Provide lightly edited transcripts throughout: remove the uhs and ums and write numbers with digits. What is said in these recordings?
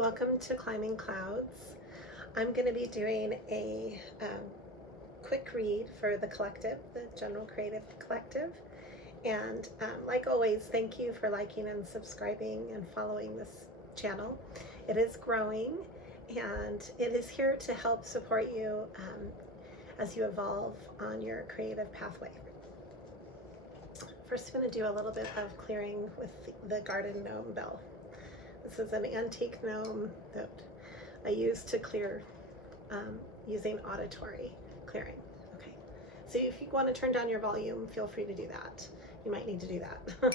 Welcome to Climbing Clouds. I'm going to be doing a quick read for the collective, the General Creative Collective. And like always, thank you for liking and subscribing and following this channel. It is growing and it is here to help support you as you evolve on your creative pathway. First, I'm going to do a little bit of clearing with the garden gnome bell. This is an antique gnome that I use to clear using auditory clearing. Okay, so if you want to turn down your volume, feel free to do that. You might need to do that.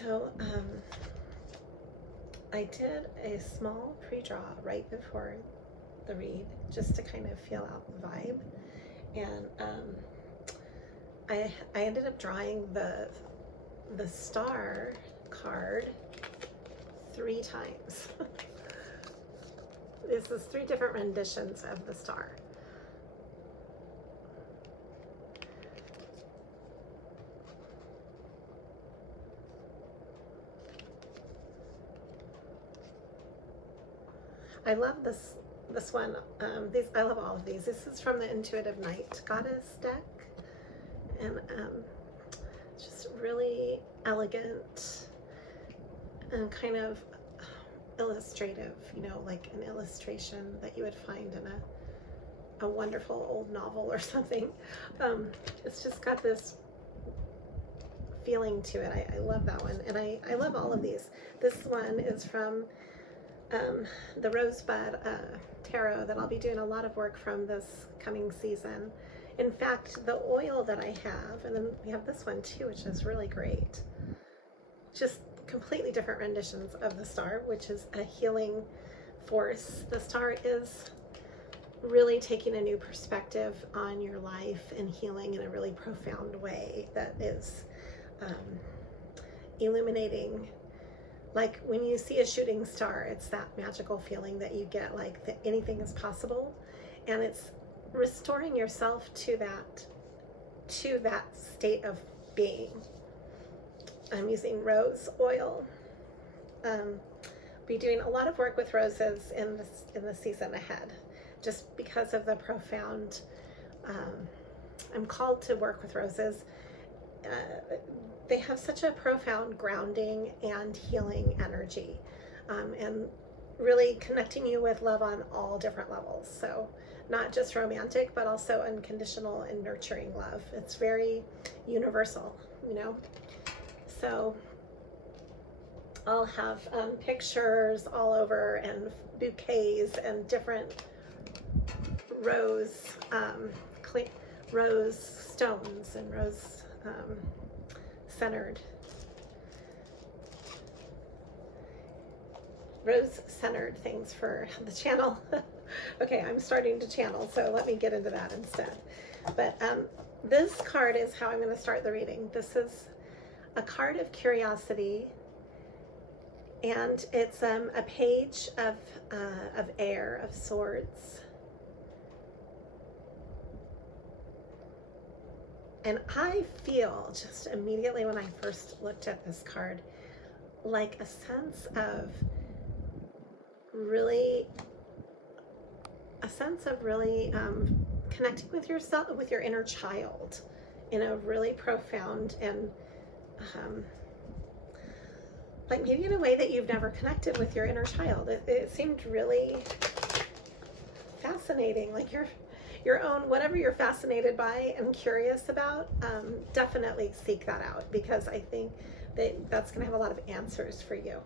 So I did a small pre-draw right before the read just to kind of feel out the vibe, and I ended up drawing the star card 3 times. This is 3 different renditions of the star. I love this one. I love all of these. This is from the Intuitive Night Goddess deck, and just really elegant and kind of illustrative. You know, like an illustration that you would find in a wonderful old novel or something. It's just got this feeling to it. I love that one, and I love all of these. This one is from the Rosebud tarot that I'll be doing a lot of work from this coming season. In fact, the oil that I have, and then we have this one too, which is really great. Just completely different renditions of the star, which is a healing force. The star is really taking a new perspective on your life and healing in a really profound way that is illuminating. Like when you see a shooting star, it's that magical feeling that you get, like that anything is possible, and it's restoring yourself to that state of being. I'm using rose oil. Be doing a lot of work with roses in the season ahead, just because of the profound. I'm called to work with roses. They have such a profound grounding and healing energy, and really connecting you with love on all different levels. So not just romantic, but also unconditional and nurturing love. It's very universal, you know. So I'll have pictures all over and bouquets and different rose stones and rose rose-centered things for the channel. Okay, I'm starting to channel, so let me get into that instead. But this card is how I'm going to start the reading. This is a card of curiosity, and it's a page of air, of swords. And I feel just immediately when I first looked at this card, like a sense of really connecting with yourself, with your inner child, in a really profound and like maybe in a way that you've never connected with your inner child. It seemed really fascinating, like your own, whatever you're fascinated by and curious about, definitely seek that out, because I think that's going to have a lot of answers for you.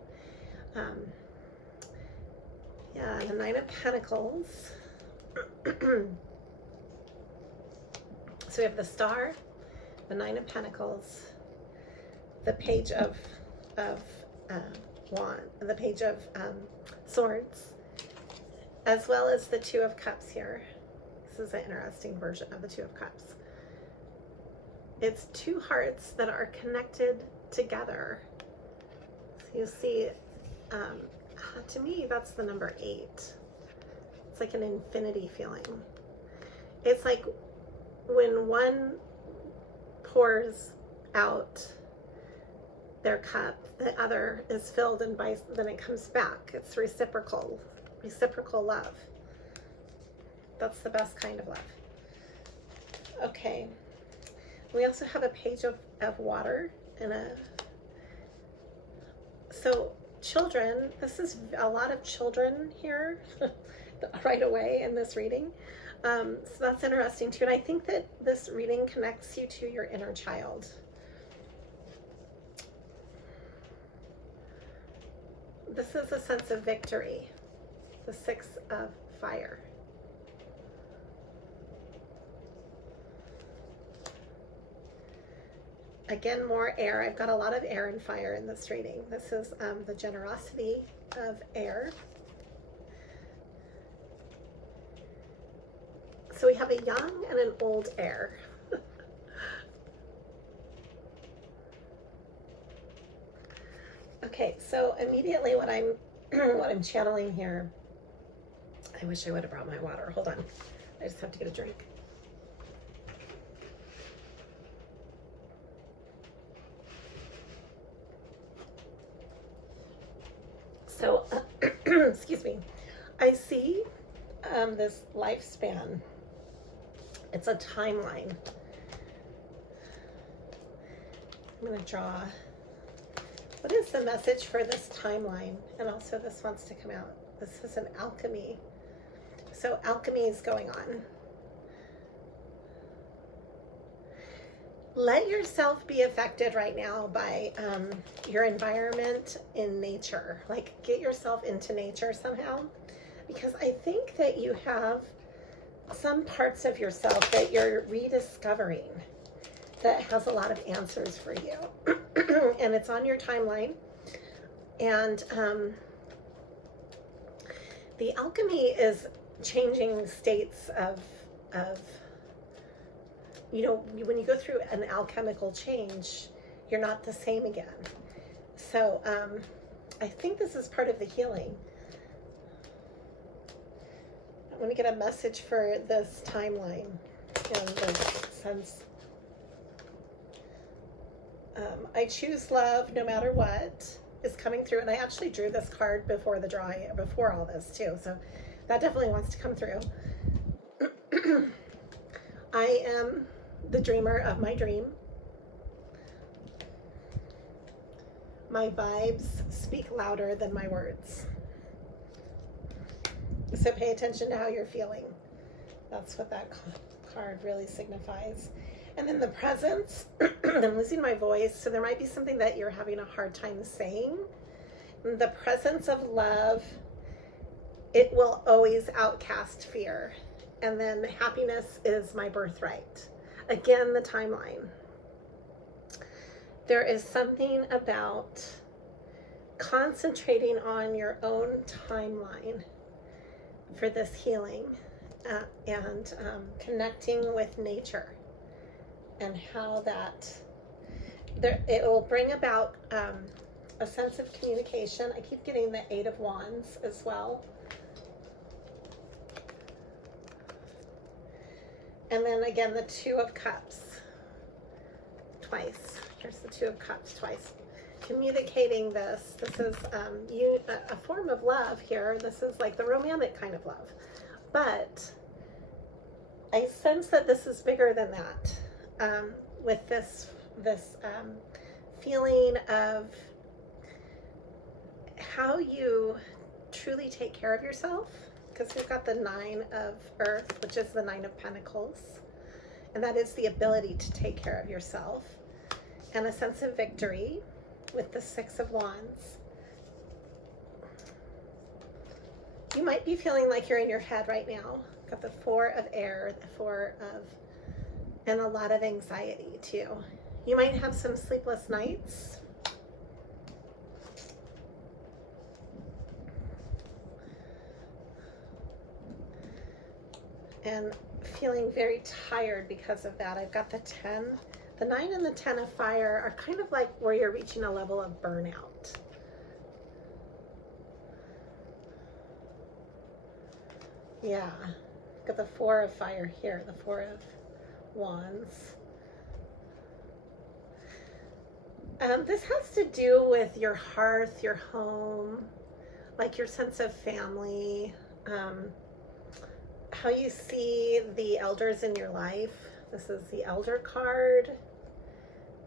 Yeah, the 9 of Pentacles. So we have the star, the 9 of Pentacles, the page of wand, the page of swords, as well as the Two of Cups here. This is an interesting version of the Two of Cups. It's two hearts that are connected together. So you see, to me, that's the number 8. It's like an infinity feeling. It's like when one pours out their cup, the other is filled, and then it comes back. It's reciprocal love. That's the best kind of love. Okay. We also have a page of water and so children, this is a lot of children here right away in this reading. So that's interesting too. And I think that this reading connects you to your inner child. This is a sense of victory. The 6 of fire. Again, more air. I've got a lot of air and fire in this reading. This is the generosity of air. So we have a young and an old air. Okay, so immediately what I'm channeling here, I wish I would have brought my water. Hold on. I just have to get a drink. So, excuse me, I see this lifespan. It's a timeline. I'm going to draw. What is the message for this timeline? And also this wants to come out. This is an alchemy. So alchemy is going on. Let yourself be affected right now by your environment in nature. Like, get yourself into nature somehow, because I think that you have some parts of yourself that you're rediscovering that has a lot of answers for you. And it's on your timeline. And the alchemy is changing states of you know, when you go through an alchemical change, you're not the same again. So I think this is part of the healing. I want to get a message for this timeline and this sense. I choose love no matter what is coming through. And I actually drew this card before the drawing, before all this too. So that definitely wants to come through. I am the dreamer of my dream. My vibes speak louder than my words. So pay attention to how you're feeling. That's what that card really signifies. And then the presence, I'm losing my voice, so there might be something that you're having a hard time saying. The presence of love, it will always outcast fear. And then happiness is my birthright. Again, the timeline. There is something about concentrating on your own timeline for this healing and connecting with nature, and how that it will bring about a sense of communication. I keep getting the 8 of Wands as well. And then again, the 2 of Cups twice. Here's the 2 of Cups twice. Communicating this. This is a form of love here. This is like the romantic kind of love. But I sense that this is bigger than that. With this feeling of how you truly take care of yourself. Because we've got the 9 of Earth, which is the 9 of Pentacles. And that is the ability to take care of yourself. And a sense of victory with the 6 of Wands. You might be feeling like you're in your head right now. Got the 4 of Air, the 4 of, and a lot of anxiety too. You might have some sleepless nights. and feeling very tired because of that. I've got the 10. The 9 and the 10 of fire are kind of like where you're reaching a level of burnout. Yeah, got the 4 of fire here, the 4 of wands. This has to do with your hearth, your home, like your sense of family, how you see the elders in your life. This is the elder card.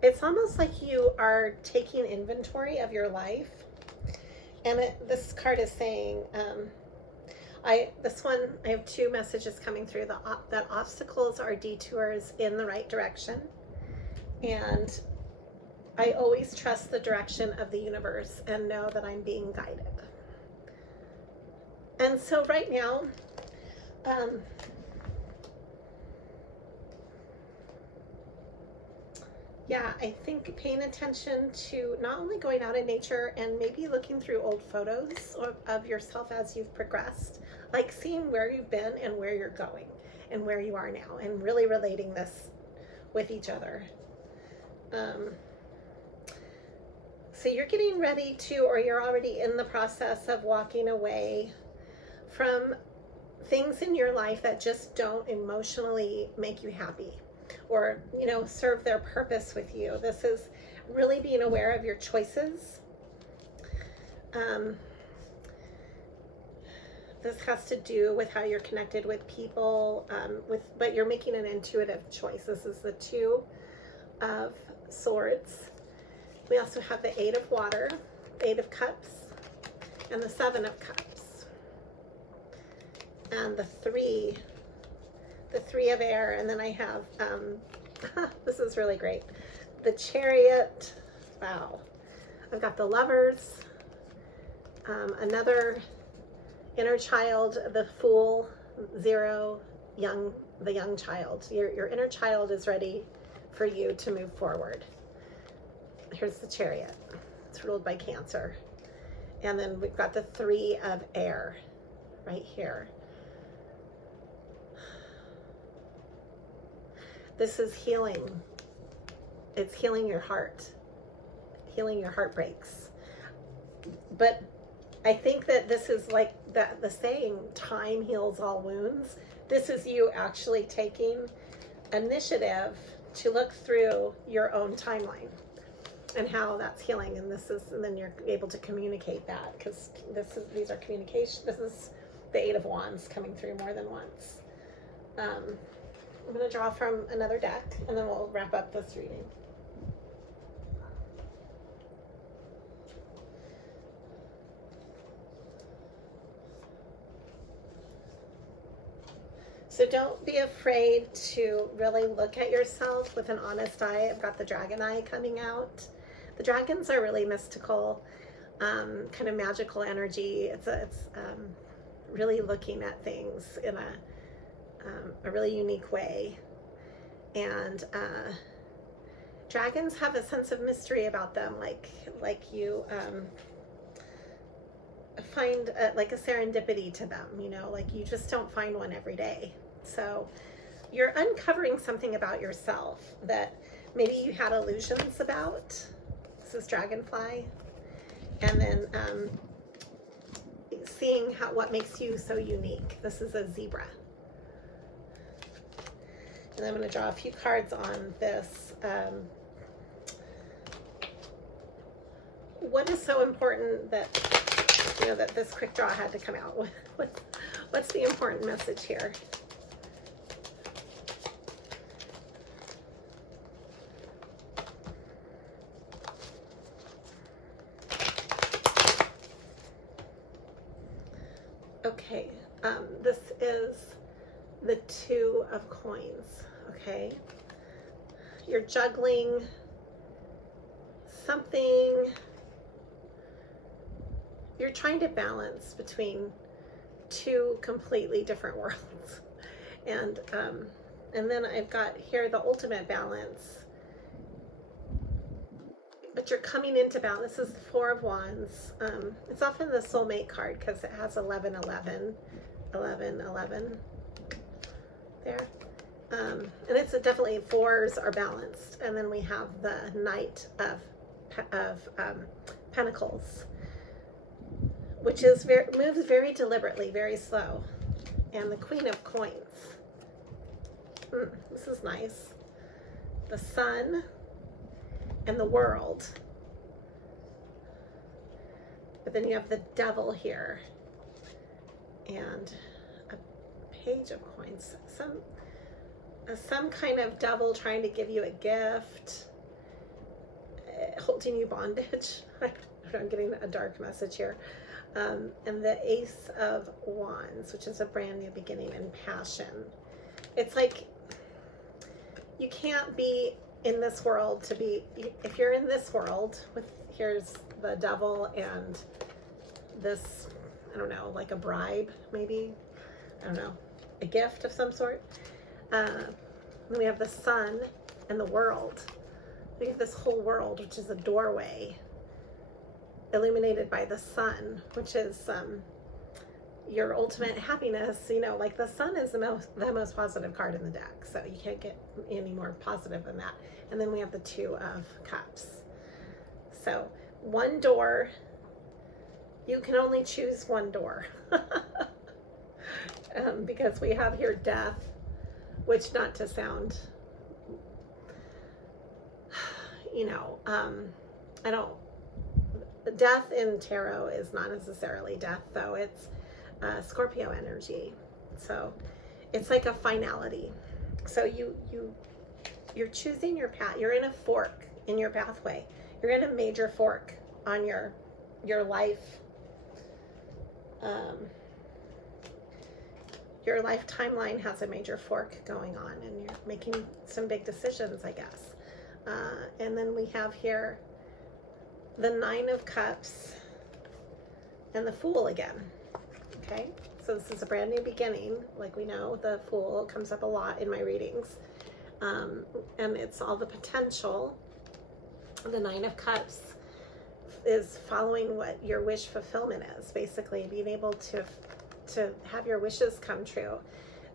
It's almost like you are taking inventory of your life. And this card is saying, I have 2 messages coming through, that obstacles are detours in the right direction. And I always trust the direction of the universe and know that I'm being guided. And so right now, yeah, I think paying attention to not only going out in nature and maybe looking through old photos of yourself as you've progressed, like seeing where you've been and where you're going and where you are now, and really relating this with each other. So you're getting ready to, or you're already in the process of walking away from things in your life that just don't emotionally make you happy, or, you know, serve their purpose with you. This is really being aware of your choices. This has to do with how you're connected with people, but you're making an intuitive choice. This is the 2 of Swords. We also have the 8 of Water, 8 of Cups, and the 7 of Cups, and the 3 of Air. And then I have, this is really great, the Chariot. Wow. I've got the Lovers, another inner child, the Fool, 0, the young child. Your inner child is ready for you to move forward. Here's the Chariot. It's ruled by Cancer. And then we've got the 3 of Air right here. This is healing. It's healing your heart, healing your heartbreaks. But I think that this is like the saying, time heals all wounds. This is you actually taking initiative to look through your own timeline and how that's healing. And then you're able to communicate that, because these are communication. This is the 8 of Wands coming through more than once. I'm going to draw from another deck, and then we'll wrap up this reading. So don't be afraid to really look at yourself with an honest eye. I've got the dragon eye coming out. The dragons are really mystical, kind of magical energy. It's really looking at things in a really unique way. And dragons have a sense of mystery about them, like you find like a serendipity to them, you know, like you just don't find one every day. So you're uncovering something about yourself that maybe you had illusions about. This is Dragonfly. And then seeing what makes you so unique. This is a Zebra. And I'm going to draw a few cards on this. What is so important that, you know, that this quick draw had to come out? What's the important message here? Okay, this is the 2 of Coins, okay? You're juggling something. You're trying to balance between 2 completely different worlds. And then I've got here the ultimate balance. But you're coming into balance. This is the 4 of Wands. It's often the soulmate card because it has 11, 11, 11, 11. there. And it's definitely fours are balanced. And then we have the Knight of Pentacles, which is moves very deliberately, very slow. And the Queen of Coins. This is nice. The Sun and the World. But then you have the Devil here. And a Page of Coins. Some kind of devil trying to give you a gift, holding you bondage. I'm getting a dark message here. And the Ace of Wands, which is a brand new beginning and passion. It's like you can't be in this world to be, if you're in this world with, here's the devil and this, I don't know, like a bribe, maybe, I don't know, a gift of some sort. Then we have the Sun and the World. We have this whole world, which is a doorway illuminated by the Sun, which is your ultimate happiness. You know, like the Sun is the most positive card in the deck, so you can't get any more positive than that. And then we have the Two of Cups. So one door, you can only choose one door. Because we have here death, which, not to sound, you know, death in tarot is not necessarily death, though. It's Scorpio energy. So it's like a finality. So you're choosing your path. You're in a fork in your pathway. You're in a major fork on your life. Your life timeline has a major fork going on, and you're making some big decisions, I guess. And then we have here the Nine of Cups and the Fool again. Okay, so this is a brand new beginning. Like we know, the Fool comes up a lot in my readings. And it's all the potential. The Nine of Cups is following what your wish fulfillment is, basically being able to have your wishes come true.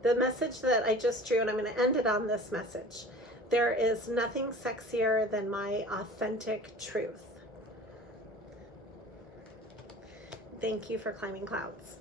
The message that I just drew, and I'm going to end it on this message: there is nothing sexier than my authentic truth. Thank you for climbing clouds.